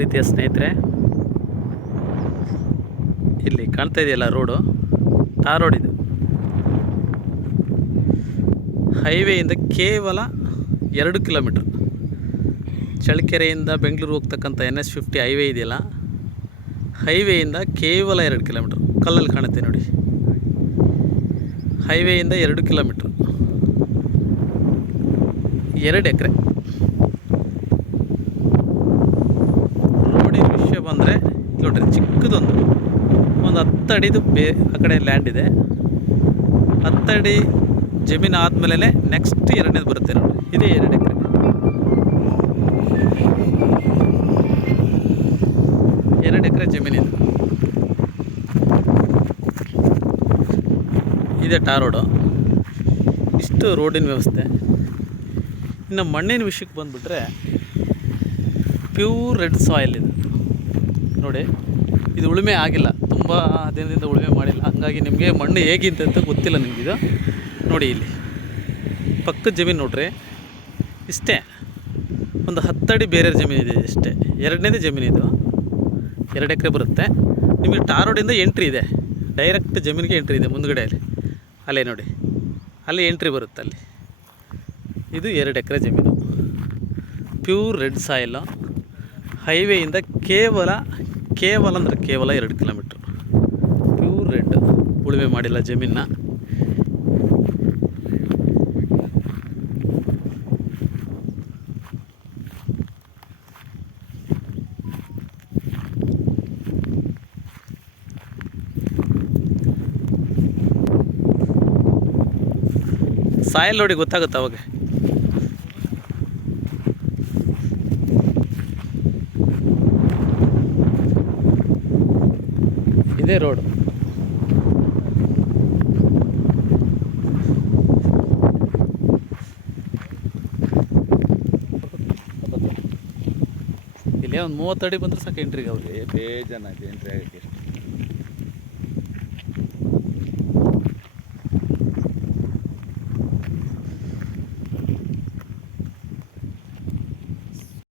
ಪ್ರೀತಿಯ ಸ್ನೇಹಿತರೆ, ಇಲ್ಲಿ ಕಾಣ್ತಾ ಇದೆಯಲ್ಲ ರೋಡು? ತಾ ರೋಡ್ ಇದು. ಹೈವೇಯಿಂದ ಕೇವಲ ಎರಡು ಕಿಲೋಮೀಟ್ರ್. ಚಳ್ಳಕೆರೆಯಿಂದ ಬೆಂಗಳೂರು ಹೋಗ್ತಕ್ಕಂಥ ಎನ್ ಎಸ್ ಫಿಫ್ಟಿ ಹೈವೇ ಇದೆಯಲ್ಲ ಹೈವೇಯಿಂದ ಕೇವಲ ಎರಡು ಕಿಲೋಮೀಟ್ರ್. ಕಲ್ಲಲ್ಲಿ ಕಾಣುತ್ತೆ ನೋಡಿ. ಹೈವೇಯಿಂದ ಎರಡು ಕಿಲೋಮೀಟ್ರ್. ಎರಡು ಎಕರೆ. ವಿಷಯ ಬಂದರೆ ನೋಡ್ರಿ ಚಿಕ್ಕದೊಂದು. ಒಂದು ಹತ್ತು ಅಡಿದು ಬೇ, ಆ ಕಡೆ ಲ್ಯಾಂಡ್ ಇದೆ. ಹತ್ತಡಿ ಜಮೀನು ಆದಮೇಲೆ ನೆಕ್ಸ್ಟ್ ಎರಡನೇದು ಬರುತ್ತೆ ನೋಡಿ ಇದೇ ಎರಡು ಎಕರೆ. ಎರಡು ಎಕರೆ ಜಮೀನಿದೆ ಇದೆ. Tar road. ಇಷ್ಟು ರೋಡಿನ ವ್ಯವಸ್ಥೆ. ಇನ್ನು ಮಣ್ಣಿನ ವಿಷಯಕ್ಕೆ ಬಂದುಬಿಟ್ರೆ ಪ್ಯೂರ್ ರೆಡ್ ಸಾಯಿಲ್ ಇದು. ನೋಡಿ, ಇದು ಉಳುಮೆ ಆಗಿಲ್ಲ. ತುಂಬ ದಿನದಿಂದ ಉಳುಮೆ ಮಾಡಿಲ್ಲ. ಹಂಗಾಗಿ ನಿಮಗೆ ಮಣ್ಣು ಹೇಗಿಂತ ಗೊತ್ತಿಲ್ಲ ನಿಮಗಿದು. ನೋಡಿ ಇಲ್ಲಿ. ಪಕ್ಕದ ಜಮೀನು ನೋಡ್ರಿ. ಇಷ್ಟೇ. ಒಂದು ಹತ್ತಡಿ ಬೇರೆ ಜಮೀನು ಇದೆ ಇಷ್ಟೇ. ಎರಡನೇದೇ ಜಮೀನು ಇದು. ಎರಡು ಎಕರೆ ಬರುತ್ತೆ. ನಿಮಗೆ ಟಾರ್ ರೋಡಿಂದ ಎಂಟ್ರಿ ಇದೆ. ಡೈರೆಕ್ಟ್ ಜಮೀನಿಗೆ ಎಂಟ್ರಿ ಇದೆ ಮುಂದ್ಗಡೆ ಅಲ್ಲಿ ಅಲ್ಲೇ ನೋಡಿ. ಅಲ್ಲಿ ಎಂಟ್ರಿ ಬರುತ್ತೆ ಅಲ್ಲಿ. ಇದು ಎರಡು ಎಕರೆ ಜಮೀನು. Pure red soil. ಹೈವೇಯಿಂದ ಕೇವಲ ಕೇವಲ ಅಂದರೆ ಕೇವಲ ಎರಡು ಕಿಲೋಮೀಟ್ರ್. ಪ್ಯೂರ್ ರೆಡ್ ಉಳುಮೆ ಮಾಡಿಲ್ಲ ಜಮೀನ ಸಾಯಲ್ ನೋಡಿ ಗೊತ್ತಾಗುತ್ತೆ ಅವಾಗ? ಇದೇ ರೋಡು. ಇಲ್ಲೇ ಒಂದು ಮೂವತ್ತು ಅಡಿ ಬಂದ್ರೆ ಸಾಕು ಎಂಟ್ರಿಗೆ ಅವ್ರಿಗೆ. ಬೇಜಾನ ಎಂಟ್ರಿ ಆಗಕ್ಕೆ ಎಷ್ಟು?